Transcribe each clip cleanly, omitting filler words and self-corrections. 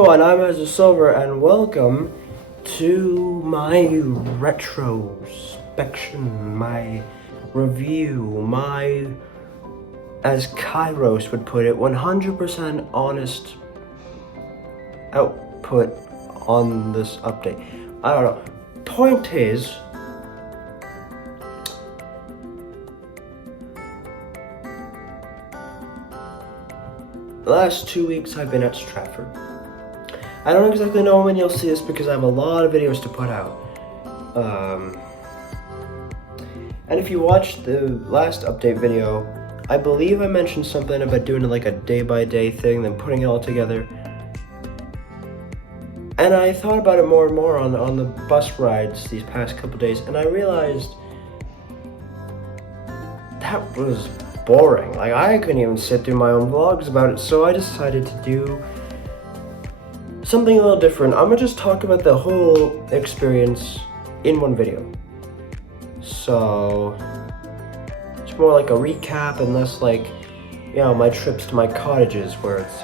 everyone, I'm Ezra Silver, and welcome to my retrospection, my review, my, as Kairos would put it, 100% honest output on this update. I don't know. Point is, the last 2 weeks I've been at Stratford. I don't exactly know when you'll see this because I have a lot of videos to put out. And if you watched the last update video, I believe I mentioned something about doing like a day-by-day thing, then putting it all together. And I thought about it more and more on the bus rides these past couple days, and I realized that was boring. Like, I couldn't even sit through my own vlogs about it, so I decided to do something a little different. I'm gonna just talk about the whole experience in one video. So it's more like a recap and less like, you know, my trips to my cottages where it's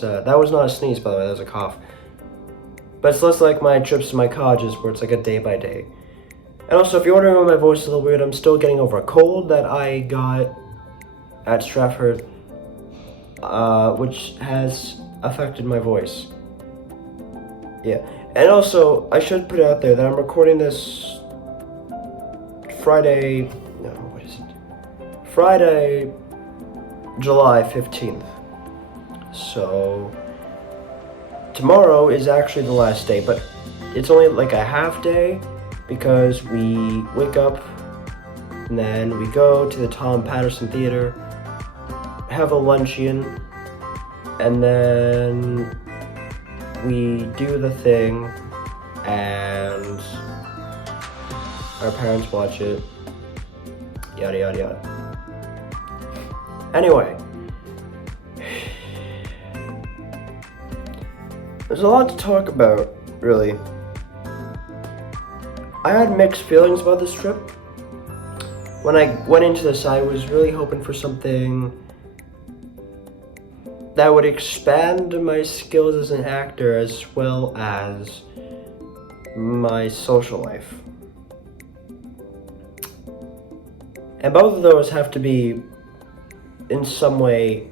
that was not a sneeze, by the way, that was a cough. But it's less like my trips to my cottages where it's like a day by day. And also, if you're wondering why my voice is a little weird, I'm still getting over a cold that I got at Stratford, which has affected my voice. Yeah, and also, I should put it out there that I'm recording this Friday, July 15th. So, tomorrow is actually the last day, but it's only like a half day because we wake up and then we go to the Tom Patterson Theater, have a luncheon, and then we do the thing and our parents watch it, yada yada yada. Anyway, there's a lot to talk about, really. I had mixed feelings about this trip. When I went into this, I was really hoping for something that would expand my skills as an actor as well as my social life. And both of those have to be in some way.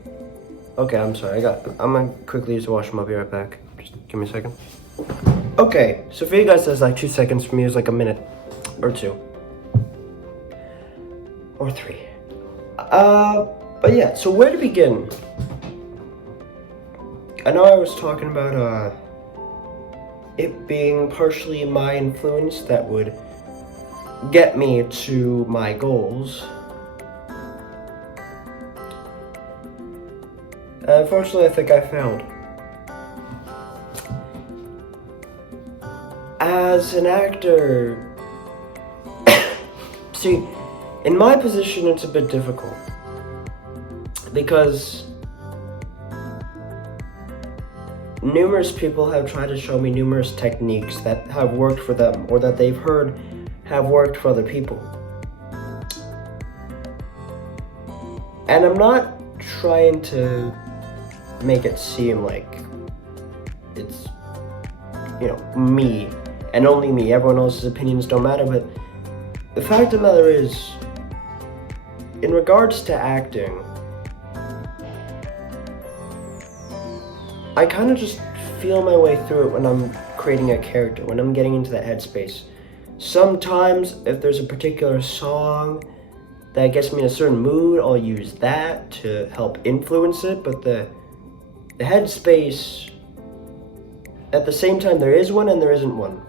Okay, I'm sorry, I'm gonna quickly use the washroom. I'll be right back. Just give me a second. Okay, so for you guys that's like 2 seconds, for me it's like a minute or 2 or 3. But yeah, so where to begin? I know I was talking about it being partially my influence that would get me to my goals. Unfortunately, I think I failed. As an actor, see, in my position it's a bit difficult because numerous people have tried to show me numerous techniques that have worked for them or that they've heard have worked for other people. And I'm not trying to make it seem like it's, you know, me and only me. Everyone else's opinions don't matter, but the fact of the matter is, in regards to acting, I kind of just feel my way through it when I'm creating a character, when I'm getting into that headspace. Sometimes, if there's a particular song that gets me in a certain mood, I'll use that to help influence it, but the headspace, at the same time, there is one and there isn't one.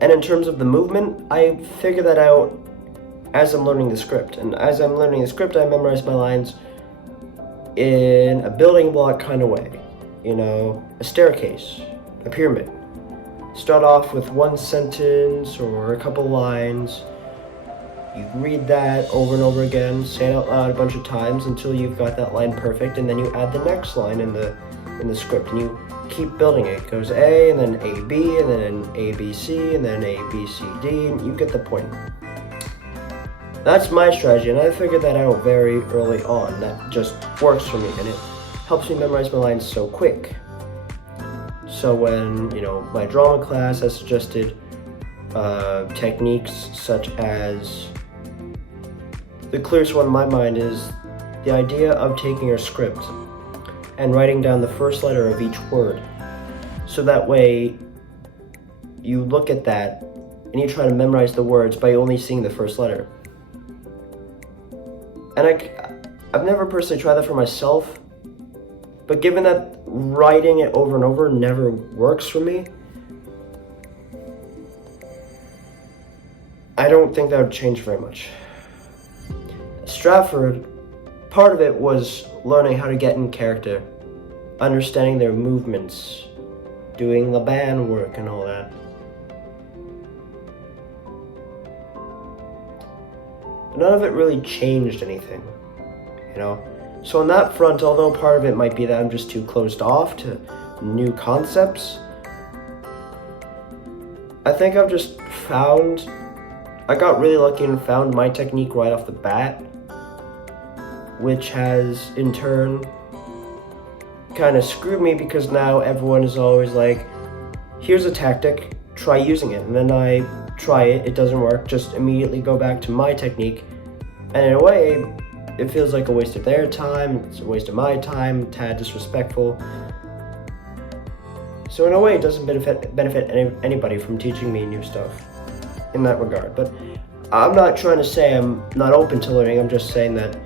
And in terms of the movement, I figure that out as I'm learning the script. And as I'm learning the script, I memorize my lines in a building block kind of way. You know, a staircase, a pyramid. Start off with one sentence or a couple lines. You read that over and over again, say it out loud a bunch of times until you've got that line perfect, and then you add the next line in the script, and you keep building it. It goes A, and then A, B, and then A, B, C, and then A, B, C, D, and you get the point. That's my strategy, and I figured that out very early on. That just works for me, and it helps me memorize my lines so quick. So when, my drama class has suggested techniques such as, the clearest one in my mind is the idea of taking a script and writing down the first letter of each word. So that way you look at that and you try to memorize the words by only seeing the first letter. And I've never personally tried that for myself, but given that writing it over and over never works for me, I don't think that would change very much. Stratford, part of it was learning how to get in character, understanding their movements, doing the band work and all that. None of it really changed anything, So on that front, although part of it might be that I'm just too closed off to new concepts, I think I got really lucky and found my technique right off the bat, which has in turn kind of screwed me because now everyone is always like, here's a tactic, try using it. And then I try it, it doesn't work, just immediately go back to my technique. And in a way, it feels like a waste of their time, it's a waste of my time, tad disrespectful. So in a way, it doesn't benefit anybody from teaching me new stuff in that regard. But I'm not trying to say I'm not open to learning, I'm just saying that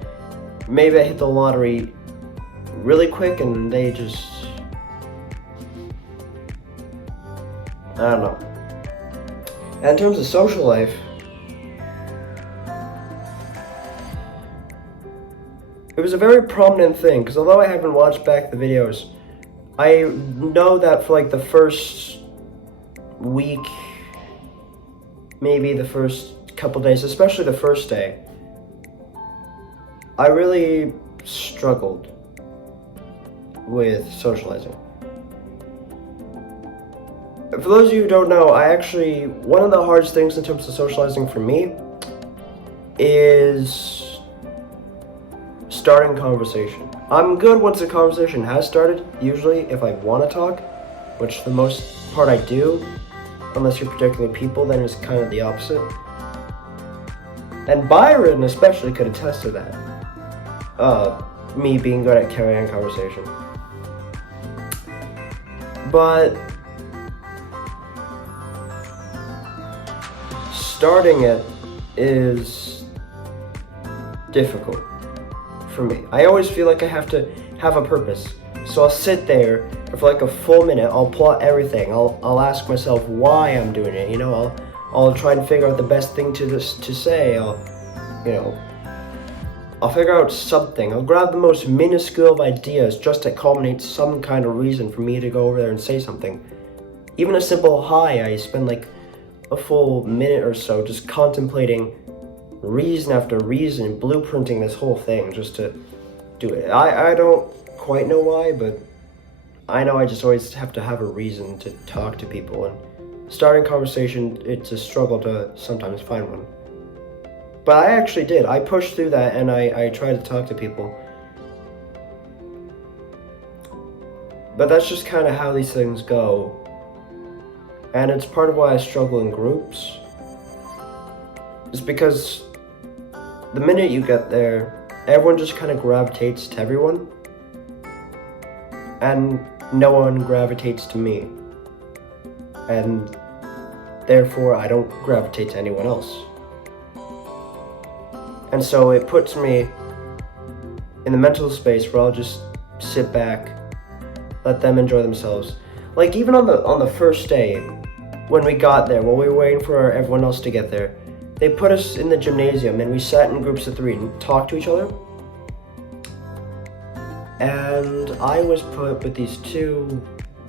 maybe I hit the lottery really quick and they just, I don't know. And in terms of social life, it was a very prominent thing, because although I haven't watched back the videos, I know that for like the first week, maybe the first couple days, especially the first day, I really struggled with socializing. For those of you who don't know, one of the hardest things in terms of socializing for me is starting conversation. I'm good once a conversation has started, usually if I want to talk, which the most part I do, unless you're particular people, then it's kind of the opposite. And Byron especially could attest to that. Me being good at carrying on conversation. But starting it is difficult for me. I always feel like I have to have a purpose. So I'll sit there for like a full minute, I'll plot everything, I'll ask myself why I'm doing it, I'll try and figure out the best thing to say, I'll figure out something, I'll grab the most minuscule of ideas just to culminate some kind of reason for me to go over there and say something. Even a simple hi, I spend like a full minute or so just contemplating reason after reason, blueprinting this whole thing just to do it. I don't quite know why, but I know I just always have to have a reason to talk to people, and starting conversation, it's a struggle to sometimes find one. But I actually did. I pushed through that and I tried to talk to people. But that's just kind of how these things go. And it's part of why I struggle in groups. It's because the minute you get there, everyone just kind of gravitates to everyone. And no one gravitates to me. And therefore, I don't gravitate to anyone else. And so it puts me in the mental space where I'll just sit back, let them enjoy themselves. Like even on the first day, when we got there, while we were waiting for everyone else to get there, they put us in the gymnasium and we sat in groups of 3 and talked to each other. And I was put with these 2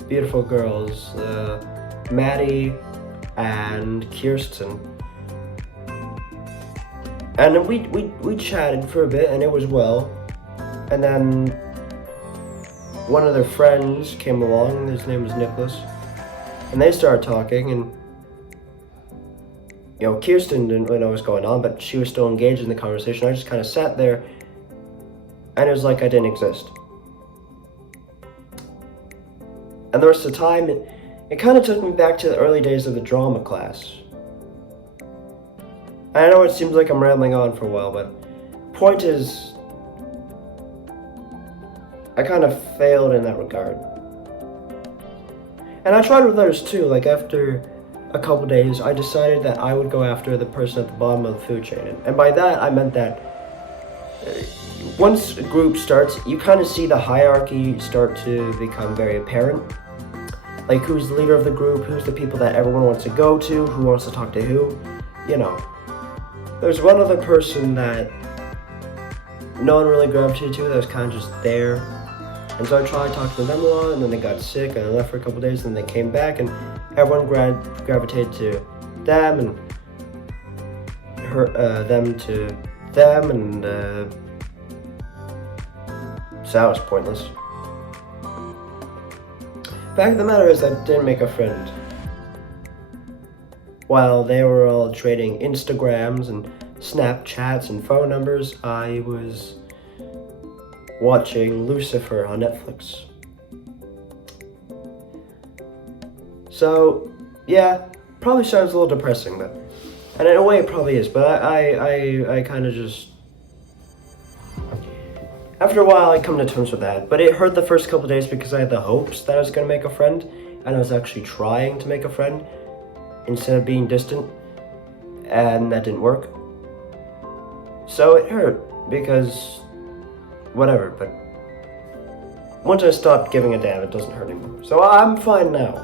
beautiful girls, Maddie and Kirsten. And we chatted for a bit and it was well. And then one of their friends came along, his name was Nicholas. And they started talking, and Kirsten didn't really know what was going on, but she was still engaged in the conversation. I just kind of sat there, and it was like I didn't exist. And the rest of the time, it kind of took me back to the early days of the drama class. I know it seems like I'm rambling on for a while, but point is, I kind of failed in that regard. And I tried with others too. Like after a couple days, I decided that I would go after the person at the bottom of the food chain. And by that, I meant that once a group starts, you kind of see the hierarchy start to become very apparent. Like who's the leader of the group, who's the people that everyone wants to go to, who wants to talk to who, There's one other person that no one really gravitated to, that was kind of just there. And so I tried talking to them a lot, and then they got sick, and I left for a couple days, and then they came back, and everyone gravitated to them, and them to them, and so that was pointless. Fact of the matter is, I didn't make a friend. While they were all trading Instagrams and Snapchats and phone numbers, I was watching Lucifer on Netflix. So, yeah, probably sounds a little depressing, and in a way it probably is, but I kind of just, after a while I come to terms with that. But it hurt the first couple days because I had the hopes that I was going to make a friend, and I was actually trying to make a friend instead of being distant, and that didn't work. So it hurt because whatever, but once I stopped giving a damn, it doesn't hurt anymore. So I'm fine now.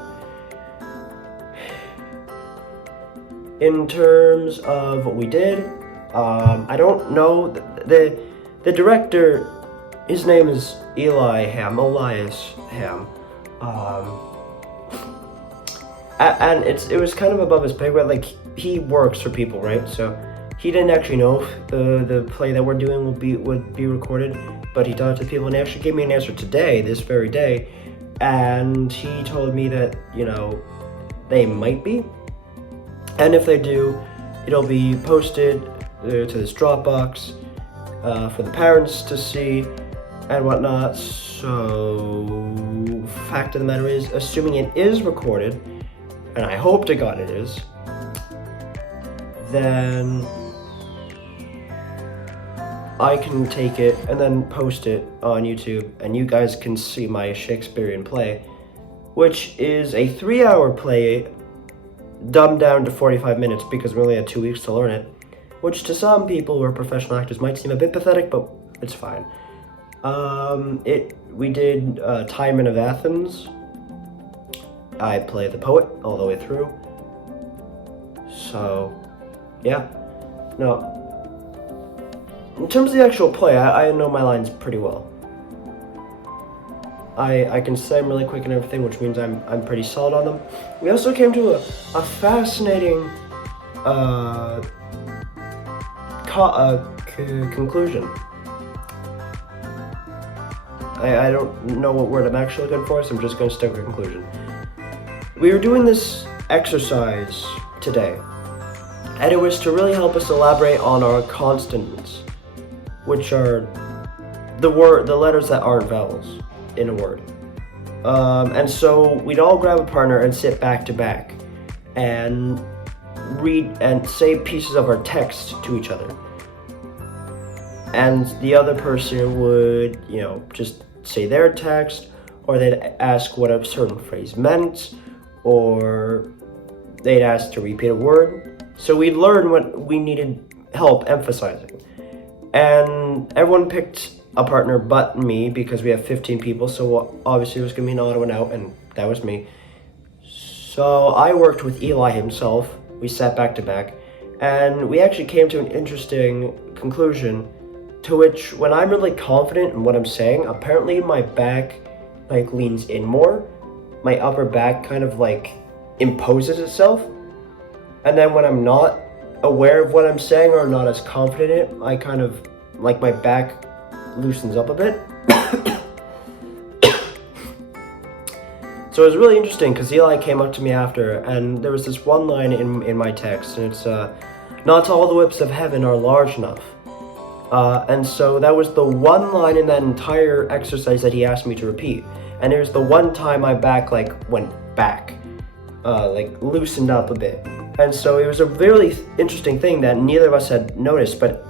In terms of what we did, I don't know, the director, his name is Elias Ham, and it was kind of above his pay grade. Like, he works for people, right? So he didn't actually know if the play that we're doing would be recorded, but he talked to people, and he actually gave me an answer today, this very day, and he told me that, they might be, and if they do, it'll be posted to this Dropbox for the parents to see and whatnot. So, fact of the matter is, assuming it is recorded, and I hope to God it is, then I can take it and then post it on YouTube, and you guys can see my Shakespearean play, which is a 3-hour play dumbed down to 45 minutes because we only had 2 weeks to learn it, which to some people who are professional actors might seem a bit pathetic, but it's fine. We did Timon of Athens. I play the poet all the way through. So, yeah. No. In terms of the actual play, I know my lines pretty well. I can say them really quick and everything, which means I'm pretty solid on them. We also came to a fascinating conclusion. I don't know what word I'm actually looking for, so I'm just going to stick with conclusion. We were doing this exercise today, and it was to really help us elaborate on our consonants, which are the letters that aren't vowels in a word. And so we'd all grab a partner and sit back to back and read and say pieces of our text to each other. And the other person would, just say their text, or they'd ask what a certain phrase meant, or they'd ask to repeat a word. So we'd learn what we needed help emphasizing. And everyone picked a partner but me, because we have 15 people, so obviously it was going to be an odd one out, and that was me. So I worked with Eli himself. We sat back to back, and we actually came to an interesting conclusion, to which, when I'm really confident in what I'm saying, apparently my back leans in more. My upper back kind of imposes itself. And then when I'm not aware of what I'm saying or not as confident in it, I kind of, my back loosens up a bit. So it was really interesting because Eli came up to me after, and there was this one line in my text, and it's, not all the whips of heaven are large enough. And so that was the one line in that entire exercise that he asked me to repeat. And it was the one time my back, like, went back, like, loosened up a bit. And so it was a really interesting thing that neither of us had noticed, but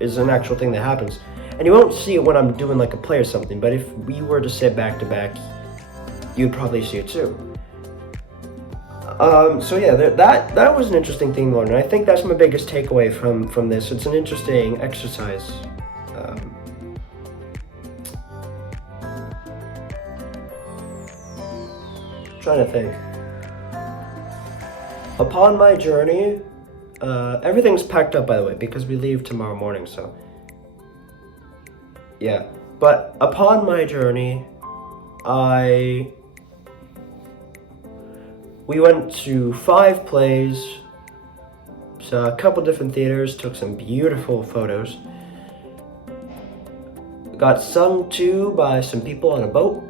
is an actual thing that happens. And you won't see it when I'm doing, like, a play or something, but if we were to sit back to back, you'd probably see it too. So yeah, that was an interesting thing to learn, and I think that's my biggest takeaway from this. It's an interesting exercise. Trying to think. Upon my journey, everything's packed up, by the way, because we leave tomorrow morning, so yeah. But upon my journey, we went to 5 plays, saw a couple different theaters, took some beautiful photos, got sung to by some people on a boat,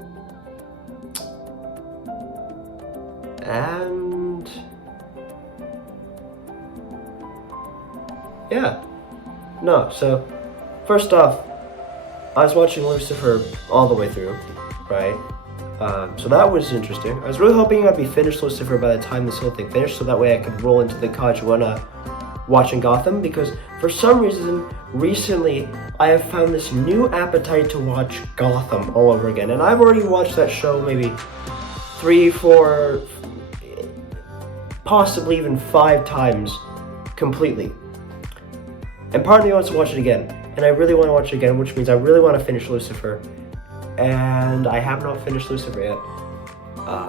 and yeah. No, so first off, I was watching Lucifer all the way through, right? So that was interesting. I was really hoping I'd be finished Lucifer by the time this whole thing finished, so that way I could roll into the cottage when watching Gotham, because for some reason, recently, I have found this new appetite to watch Gotham all over again. And I've already watched that show maybe 3, 4, possibly even 5 times completely. And part of me wants to watch it again. And I really want to watch it again, which means I really want to finish Lucifer. And I have not finished Lucifer yet.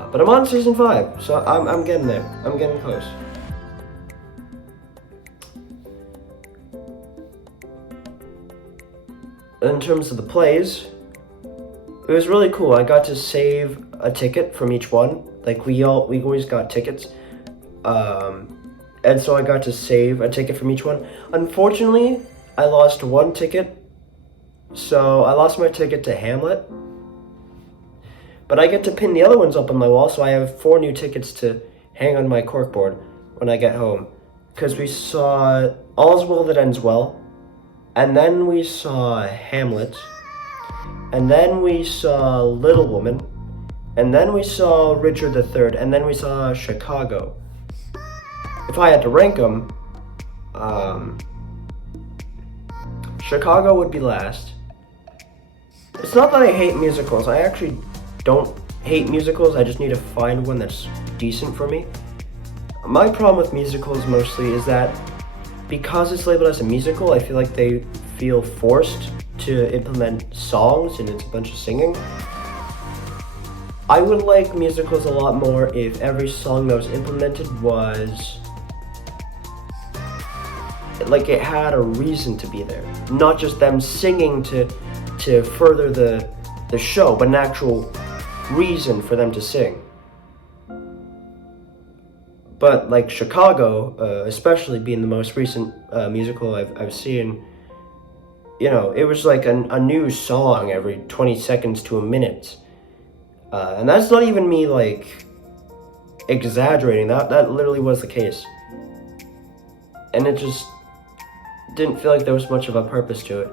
But I'm on season 5, so I'm getting there. I'm getting close. In terms of the plays, it was really cool. I got to save a ticket from each one. Like we always got tickets. And so I got to save a ticket from each one. Unfortunately, I lost one ticket. So I lost my ticket to Hamlet. But I get to pin the other ones up on my wall, so I have 4 new tickets to hang on my corkboard when I get home. Because we saw All's Well That Ends Well, and then we saw Hamlet, and then we saw Little Woman, and then we saw Richard III, and then we saw Chicago. If I had to rank them, Chicago would be last. It's not that I hate musicals. I actually don't hate musicals. I just need to find one that's decent for me. My problem with musicals mostly is that because it's labeled as a musical, I feel like they feel forced to implement songs and it's a bunch of singing. I would like musicals a lot more if every song that was implemented was like it had a reason to be there, not just them singing to further the show, but an actual reason for them to sing. But like Chicago, especially being the most recent musical I've seen, you know, it was like a new song every 20 seconds to a minute. And that's not even me like exaggerating, that literally was the case. And it just didn't feel like there was much of a purpose to it.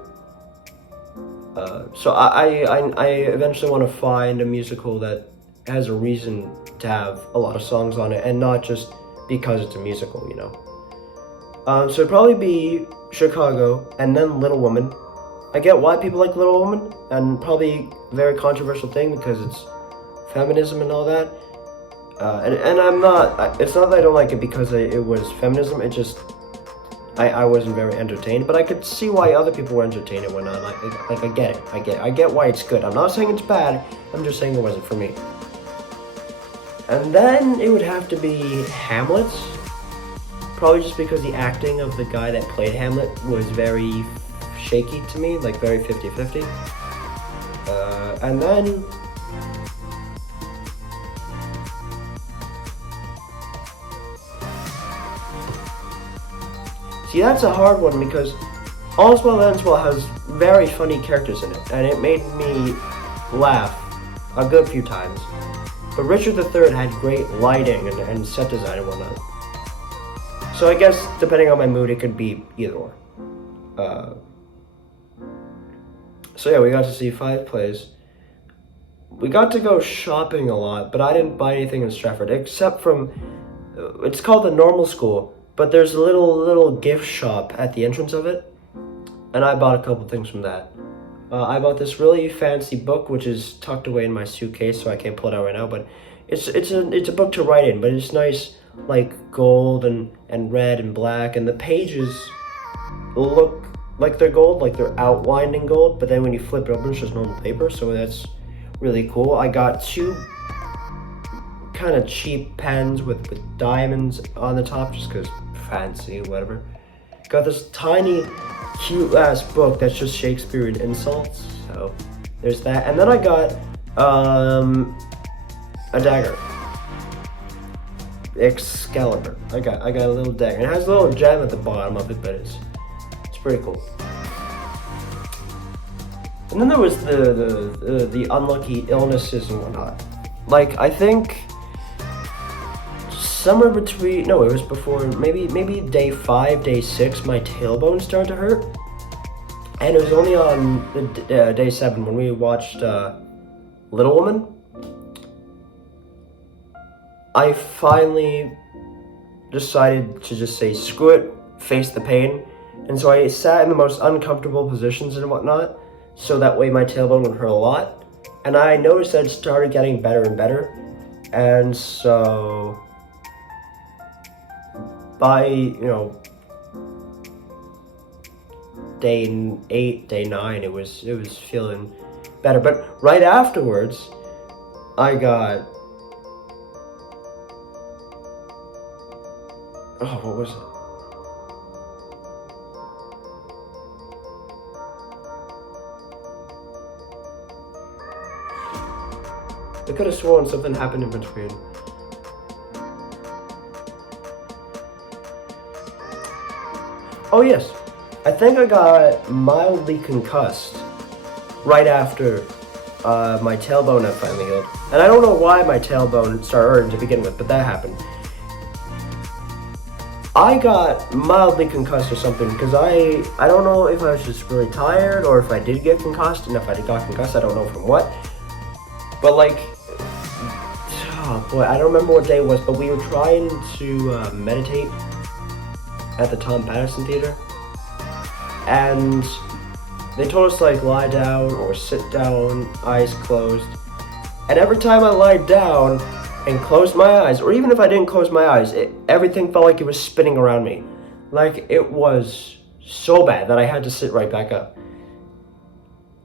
So I eventually want to find a musical that has a reason to have a lot of songs on it and not just because it's a musical, you know. So it'd probably be Chicago and then Little Woman. I get why people like Little Woman, and probably a very controversial thing because it's feminism and all that. And I'm not, it's not that I don't like it because it was feminism, it just, I wasn't very entertained, but I could see why other people were entertained and whatnot. Like I get it. I get why it's good. I'm not saying it's bad. I'm just saying it wasn't for me. And then it would have to be Hamlet. Probably just because the acting of the guy that played Hamlet was very shaky to me, like very 50-50. And then see, that's a hard one because All's Well That Ends Well has very funny characters in it, and it made me laugh a good few times. But Richard III had great lighting and set design and whatnot. So I guess, depending on my mood, it could be either or. So yeah, we got to see 5 plays. We got to go shopping a lot, but I didn't buy anything in Stratford, except from, it's called the Normal School, but there's a little gift shop at the entrance of it, and I bought a couple things from that. I bought this really fancy book, which is tucked away in my suitcase, so I can't pull it out right now, but it's a book to write in, but it's nice, like gold and red and black, and the pages look like they're gold, like they're outlined in gold, but then when you flip it open, it's just normal paper, so that's really cool. I got 2 kind of cheap pens with diamonds on the top, just because fancy, whatever. Got this tiny, cute ass book that's just Shakespearean insults, so there's that. And then I got a dagger. Excalibur. I got a little dagger. It has a little gem at the bottom of it, but it's pretty cool. And then there was the unlucky illnesses and whatnot. Like, I think somewhere between, no, it was before, maybe day 5, day 6, my tailbone started to hurt. And it was only on the, day 7 when we watched Little Woman. I finally decided to just say screw it, face the pain. And so I sat in the most uncomfortable positions and whatnot, so that way my tailbone would hurt a lot. And I noticed that it started getting better and better. And so by, day 8, day 9, it was feeling better. But right afterwards, I got, what was it? I could have sworn something happened in between. Oh yes, I think I got mildly concussed right after my tailbone had finally healed. And I don't know why my tailbone started hurting to begin with, but that happened. I got mildly concussed or something because I don't know if I was just really tired or if I did get concussed, and if I got concussed, I don't know from what. But like, oh boy, I don't remember what day it was, but we were trying to meditate at the Tom Patterson Theater, and they told us to like lie down or sit down, eyes closed, and every time I lied down and closed my eyes, or even if I didn't close my eyes, everything felt like it was spinning around me. Like, it was so bad that I had to sit right back up.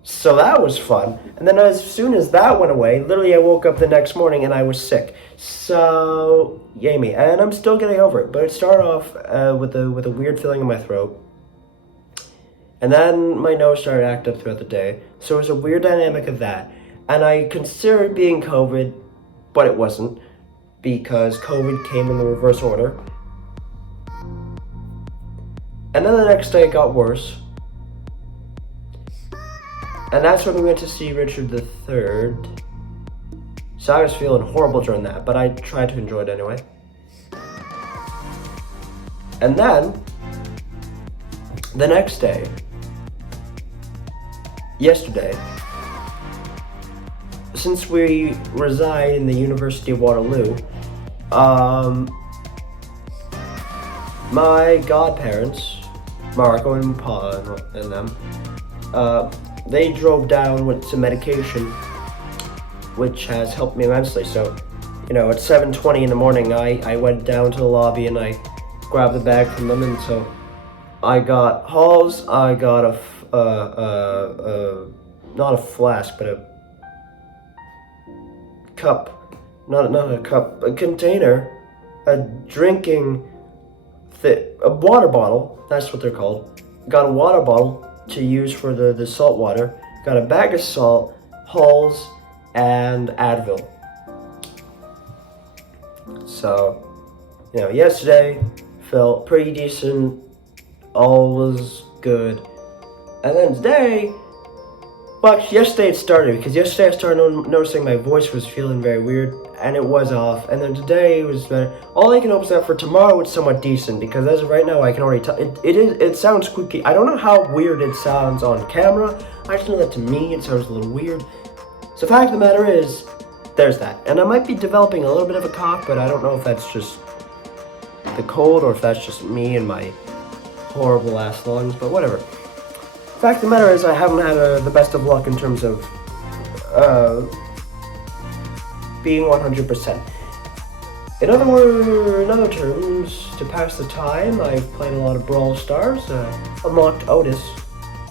So that was fun. And then as soon as that went away, literally I woke up the next morning and I was sick. So, yay me. And I'm still getting over it. But it started off with a weird feeling in my throat. And then my nose started to act up throughout the day. So it was a weird dynamic of that. And I considered being COVID, but it wasn't, because COVID came in the reverse order. And then the next day it got worse. And that's when we went to see Richard III. So I was feeling horrible during that, but I tried to enjoy it anyway. And then, the next day, yesterday, since we reside in the University of Waterloo, my godparents, Marco and Pa and them, they drove down with some medication, which has helped me immensely. So, at 7:20 in the morning, I went down to the lobby and I grabbed the bag from them, and so I got Halls, I got not a flask, but a cup, not a cup, a container, a water bottle, that's what they're called. Got a water bottle to use for the salt water, got a bag of salt, Halls, and Advil. So, yesterday felt pretty decent, all was good. And then today, Well, actually, yesterday it started, because yesterday I started noticing my voice was feeling very weird, and it was off, and then today it was better. All I can hope is that for tomorrow it's somewhat decent, because as of right now I can already tell, it sounds squeaky. I don't know how weird it sounds on camera, I just know that to me it sounds a little weird. So the fact of the matter is, there's that. And I might be developing a little bit of a cough, but I don't know if that's just the cold, or if that's just me and my horrible ass lungs, but whatever. The fact of the matter is, I haven't had the best of luck in terms of being 100%. In other terms, to pass the time, I've played a lot of Brawl Stars. Unlocked Otis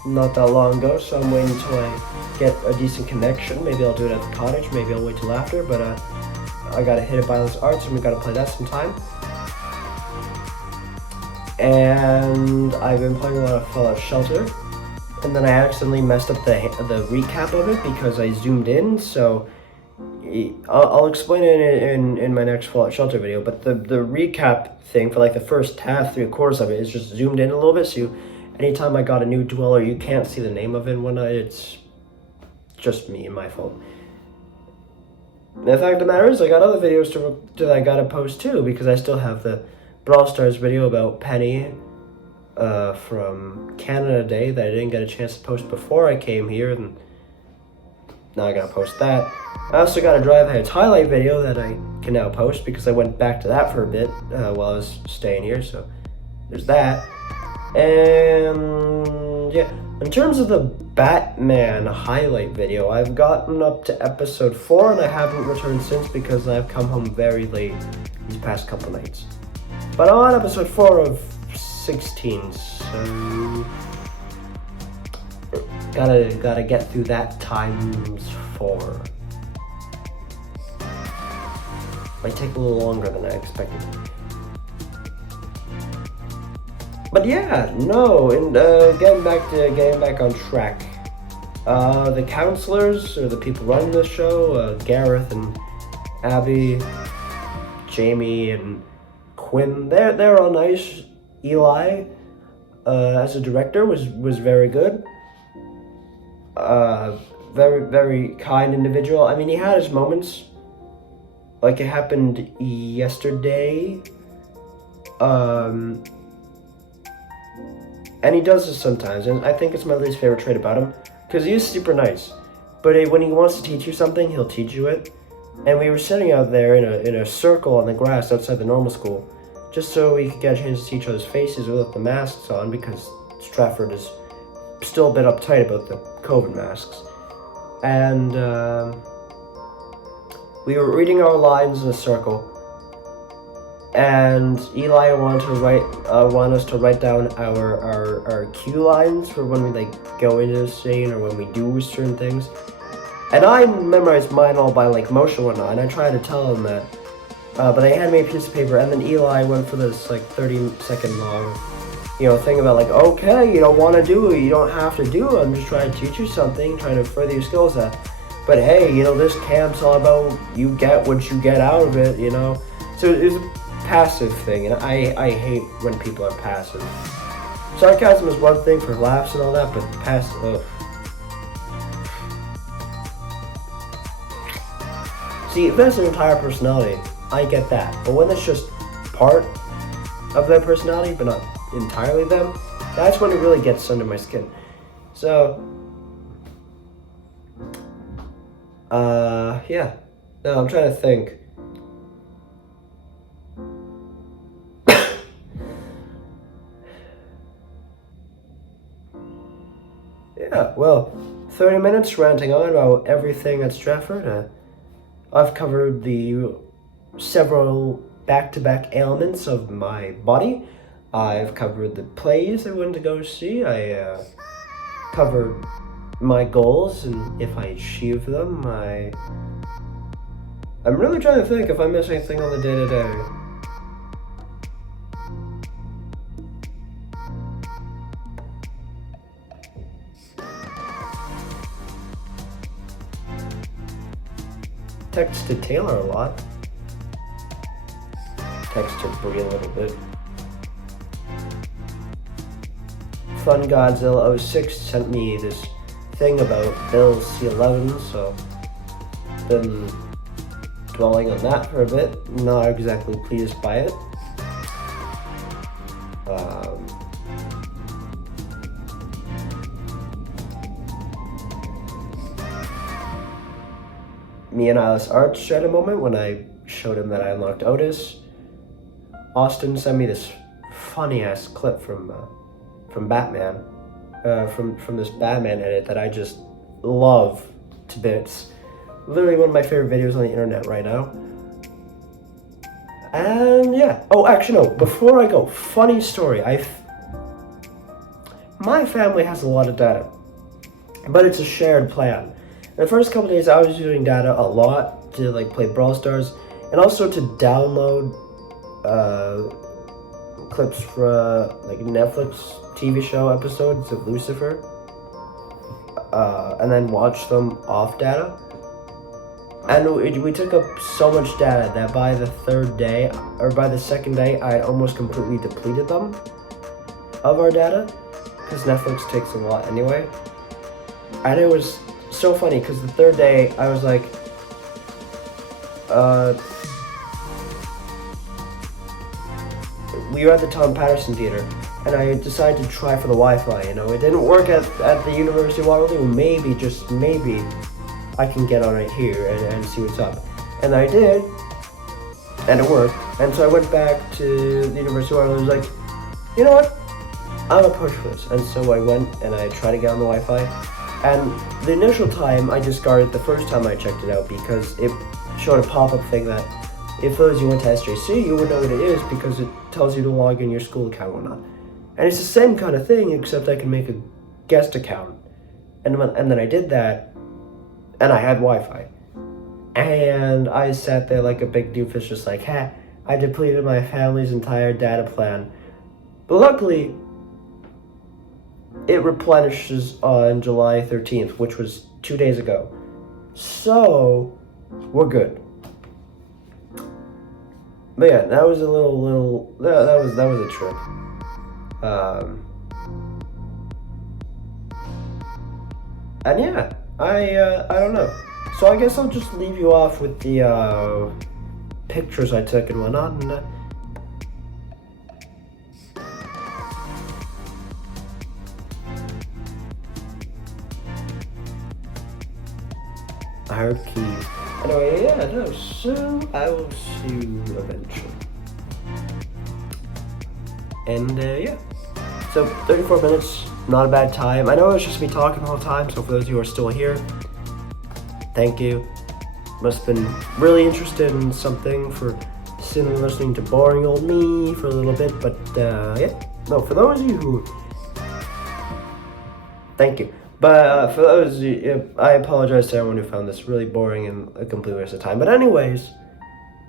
not that long ago, so I'm waiting until I get a decent connection. Maybe I'll do it at the cottage. Maybe I'll wait till after. But I gotta hit it by those arts, and we gotta play that sometime. And I've been playing a lot of Fallout Shelter. And then I accidentally messed up the recap of it because I zoomed in, so I'll explain it in my next Fallout Shelter video, but the recap thing for like the first half, 3/4 of it is just zoomed in a little bit, so anytime I got a new dweller, you can't see the name of it and whatnot. It's just me and my fault. And the fact of the matter is, I got other videos that I gotta post too, because I still have the Brawl Stars video about Penny from Canada Day that I didn't get a chance to post before I came here, and now I gotta post that. I also got a Drive Heights highlight video that I can now post because I went back to that for a bit while I was staying here, so there's that. And yeah, in terms of the Batman highlight video, I've gotten up to episode 4 and I haven't returned since because I've come home very late these past couple nights. But I'm on episode 4 of 16, so gotta get through that times 4. Might take a little longer than I expected. But yeah, no, and getting back on track. The counselors, or the people running the show, Gareth and Abby, Jamie and Quinn, they're all nice. Eli, as a director, was very good. Very, very kind individual. I mean, he had his moments. Like, it happened yesterday. And he does this sometimes, and I think it's my least favorite trait about him, because he is super nice. But when he wants to teach you something, he'll teach you it. And we were sitting out there in a circle on the grass outside the normal school, just so we could get a chance to see each other's faces without the masks on, because Stratford is still a bit uptight about the COVID masks. And we were reading our lines in a circle, and Eli wanted us to write down our cue lines for when we go into a scene or when we do certain things. And I memorized mine all by motion and whatnot, and I tried to tell him that. But I handed me a piece of paper, and then Eli went for this 30-second long, thing about okay, you don't want to do it, you don't have to do it. I'm just trying to teach you something, trying to further your skill set. But hey, this camp's all about you get what you get out of it, So it's a passive thing, and I hate when people are passive. Sarcasm is one thing for laughs and all that, but passive, ugh. See, if that's an entire personality, I get that. But when it's just part of their personality, but not entirely them, that's when it really gets under my skin. So, yeah. No, I'm trying to think. Yeah, well, 30 minutes ranting on about everything at Stratford. I've covered the several back-to-back ailments of my body. I've covered the plays I went to go see. I covered my goals and if I achieve them. I'm really trying to think if I miss anything on the day-to-day. Texted Taylor a lot. Texted Brie a little bit. Fun Godzilla 06 sent me this thing about Bill C11, so been dwelling on that for a bit. Not exactly pleased by it. Me and Alice Arch shared a moment when I showed him that I unlocked Otis. Austin sent me this funny ass clip from Batman, from this Batman edit that I just love to bits. Literally one of my favorite videos on the internet right now. And yeah. Oh, actually no. Before I go, funny story. My family has a lot of data, but it's a shared plan. The first couple days I was using data a lot to like play Brawl Stars and also to download clips for like Netflix TV show episodes of Lucifer and then watch them off data. And we took up so much data that by the third day or by the second day I had almost completely depleted them of our data because Netflix takes a lot anyway. And it was so funny because the third day I was like, we were at the Tom Patterson Theater and I decided to try for the Wi-Fi. You know, it didn't work at the University of Waterloo. Maybe, just maybe, I can get on it here and see what's up. And I did, and it worked. And so I went back to the University of Waterloo and was like, you know what? I'm gonna push for this. And so I went and I tried to get on the Wi-Fi. And the initial time I discarded the first time I checked it out because it showed a pop-up thing that if those you went to SJC, you would know what it is because it tells you to log in your school account or not. And it's the same kind of thing, except I can make a guest account. And then I did that, and I had Wi-Fi. And I sat there like a big doofus, just like, ha, I depleted my family's entire data plan. But luckily, it replenishes on July 13th, which was 2 days ago. So, we're good. But yeah, that was a that was a trip. And yeah, I don't know. So I guess I'll just leave you off with the pictures I took and whatnot. And our keys. Anyway, yeah, no, so I will see you eventually. And yeah, so 34 minutes, not a bad time. I know it's just me talking the whole time, so for those of you who are still here, thank you. Must have been really interested in something for sitting and listening to boring old me for a little bit, but yeah, no, for those of you who, thank you. But for those of you, I apologize to everyone who found this really boring and a complete waste of time. But anyways,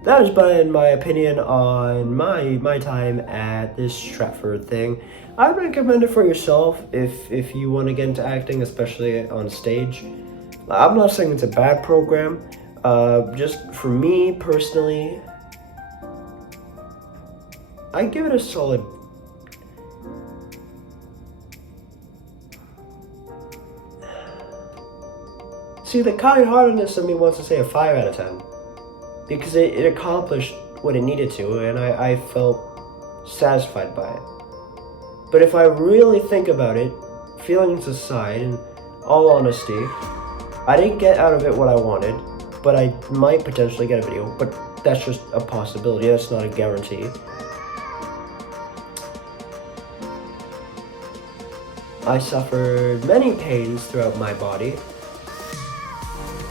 that has been my opinion on my time at this Stratford thing. I'd recommend it for yourself if you want to get into acting, especially on stage. I'm not saying it's a bad program. Just for me personally, I give it a solid. See, the kind-heartedness of me wants to say a 5 out of 10. Because it accomplished what it needed to, and I felt satisfied by it. But if I really think about it, feelings aside, in all honesty, I didn't get out of it what I wanted, but I might potentially get a video, but that's just a possibility, that's not a guarantee. I suffered many pains throughout my body,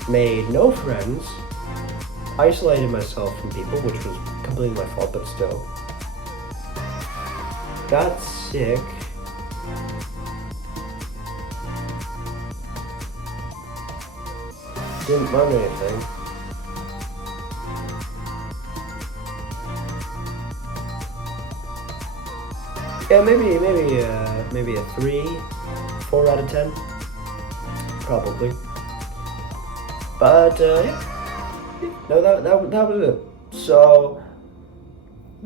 made no friends, isolated myself from people, which was completely my fault, but still. Got sick. Didn't learn anything. Yeah, maybe a 4 out of 10, probably. But yeah. No, that was it. So,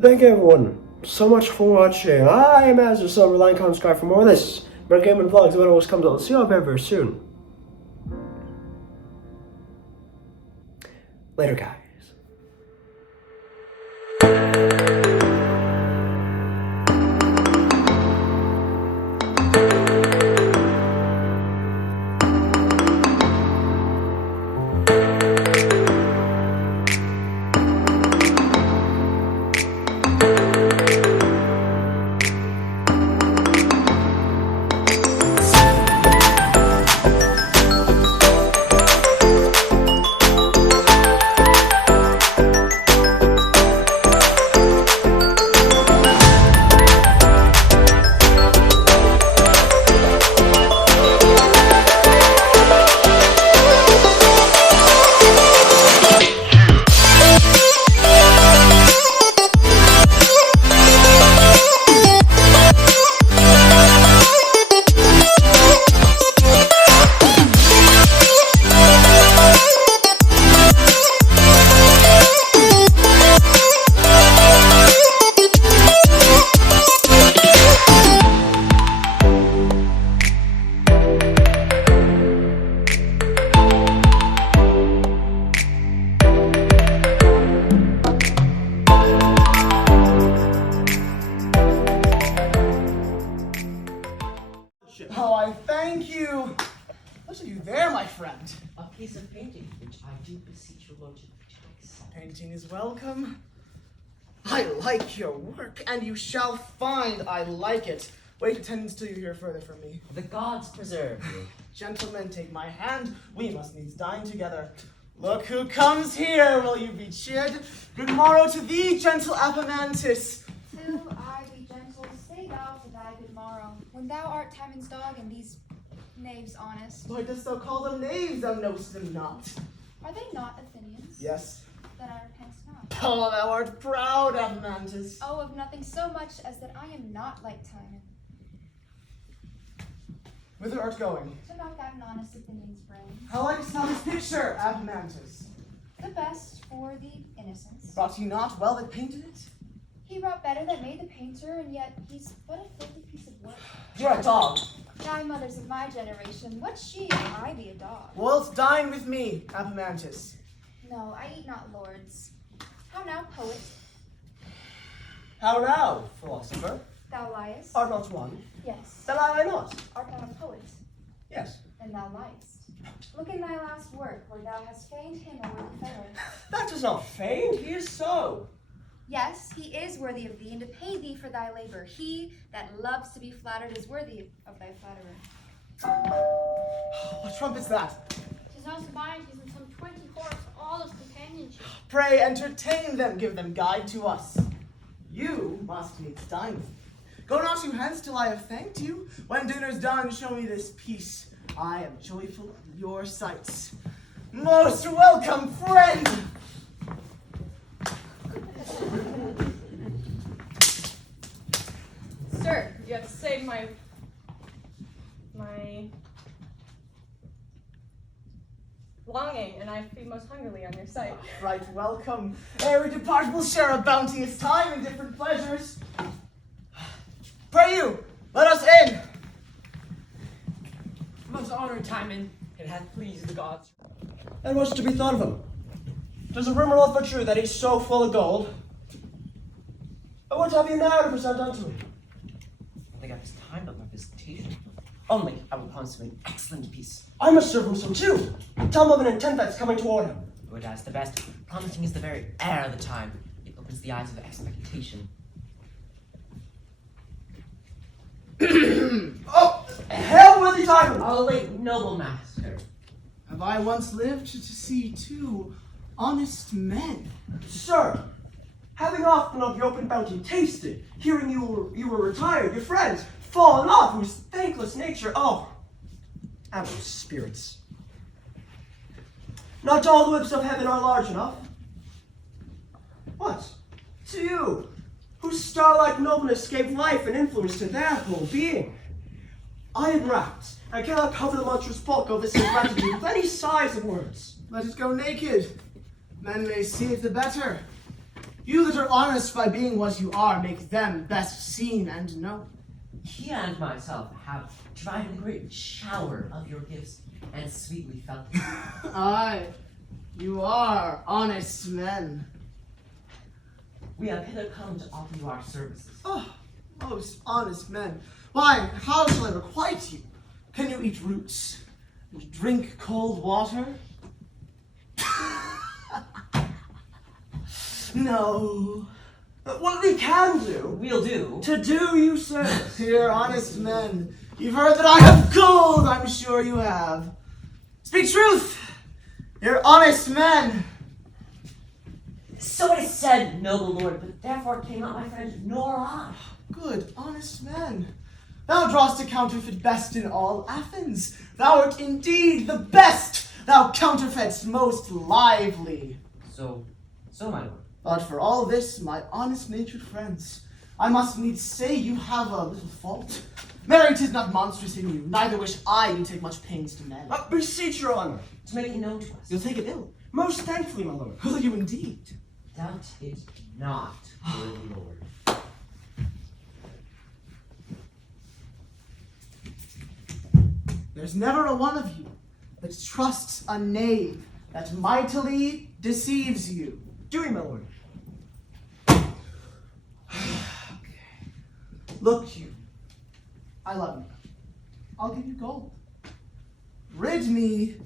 thank you everyone so much for watching. I am Azure Silver, like, comment, subscribe for more of this. More gaming vlogs about what comes out. See you all very, very soon. Later, guys. Oh, I thank you. What are you there, my friend? A piece of painting, which I do beseech your lordship to accept. Painting is welcome. I like your work, and you shall find I like it. Wait attendance till you hear further from me. The gods preserve you. Gentlemen, take my hand. We must needs dine together. Look who comes here. Will you be cheered? Good morrow to thee, gentle Apamantis. Do I be gentle, stay thou to thy good morrow, when thou art Timon's dog and these knaves honest. Why dost thou call them knaves, thou knowst them not? Are they not Athenians? Yes. Then I repent not. Oh, thou art proud, Apamantis. Oh, of nothing so much as that I am not like Timon. Whither art going? To knock out an honest Athenian's brain. How likest thou this picture, Apamantis? The best for the innocents. Brought you not well that painted it? He wrought better that made the painter, and yet he's but a filthy piece of work. You're a dog. Thy mothers of my generation, what's she if I be a dog? Wilt dine with me, Apamantis? No, I eat not lords. How now, poet? How now, philosopher? Thou liest? Art not one? Yes. Then lie I not. Art thou a poet? Yes. Then thou liest. Look in thy last work, where thou hast feigned him a worthy fellow. That does not feign, he is so. Yes, he is worthy of thee, and to pay thee for thy labor. He that loves to be flattered is worthy of thy flatterer. What trumpet's that? 'Tis Alcibiades and some 20 horse, all of companionship. Pray entertain them, give them guide to us. You must needs dine with me. Go not you hence till I have thanked you. When dinner's done, show me this piece. I am joyful of your sights. Most welcome, friend! Sir, you have saved my longing, and I feed most hungrily on your sight. Right welcome. Ere we depart, we'll share a bounteous time and different pleasures. Pray you, let us in. Most honored Timon, it hath pleased the gods. And what's to be thought of him? Does the rumor hold for true that he's so full of gold? And what have you now to present unto him? Nothing at this time but my visitation. Only I will promise him an excellent piece. I must serve him so too. Tell him of an intent that's coming toward him. Which as the best, promising is the very air of the time. It opens the eyes of expectation. Oh, hell with you, Timon! Oh, late noble master. Have I once lived to see two honest men? Sir, having often of your open bounty tasted, hearing you were retired, your friends fallen off, whose thankless nature, oh, amorous spirits. Not all the whips of heaven are large enough. What? To you, whose star-like nobleness gave life and influence to their whole being. I am rapt, and cannot cover the monstrous bulk of this ingratitude with any sighs of words. Let it go naked. Men may see it the better. You that are honest by being what you are, make them best seen and known. He and myself have tried a great shower of your gifts, and sweetly felt them. Aye, You are honest men. We have hither come to offer you our services. Oh, most honest men. Why, how shall I requite you? Can you eat roots and drink cold water? No. But what we can do, We'll do. To do you service. Here, honest men, you've heard that I have gold, I'm sure you have. Speak truth! You're honest men! So it is said, noble lord, but therefore came not my friend, nor I. Good, honest men. Thou drawest a counterfeit best in all Athens. Thou art indeed the best! Thou counterfeitst most lively. So, my lord. But for all this, my honest-natured friends, I must needs say you have a little fault. Marry, 'tis not monstrous in you, neither wish I you take much pains to mend. Beseech your honor. To make it known to us. You'll take it ill. Most thankfully, my lord. Will you indeed? Doubt it not, worthy lord. There's never a one of you that trusts a knave that mightily deceives you. Do we, my lord? Look you, I love you. I'll give you gold. Rid me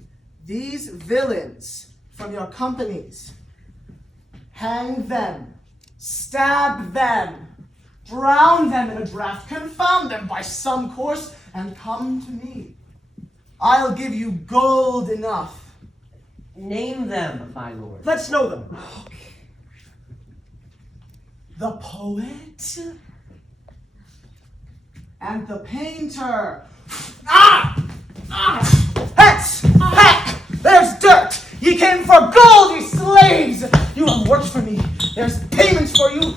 these villains from your companies. Hang them, stab them, drown them in a draught, confound them by some course, and come to me. I'll give you gold enough. Name them, my lord. Let's know them. The poet and the painter. Hence! Heck! There's dirt! Ye came for gold, ye slaves! You have worked for me. There's payment for you.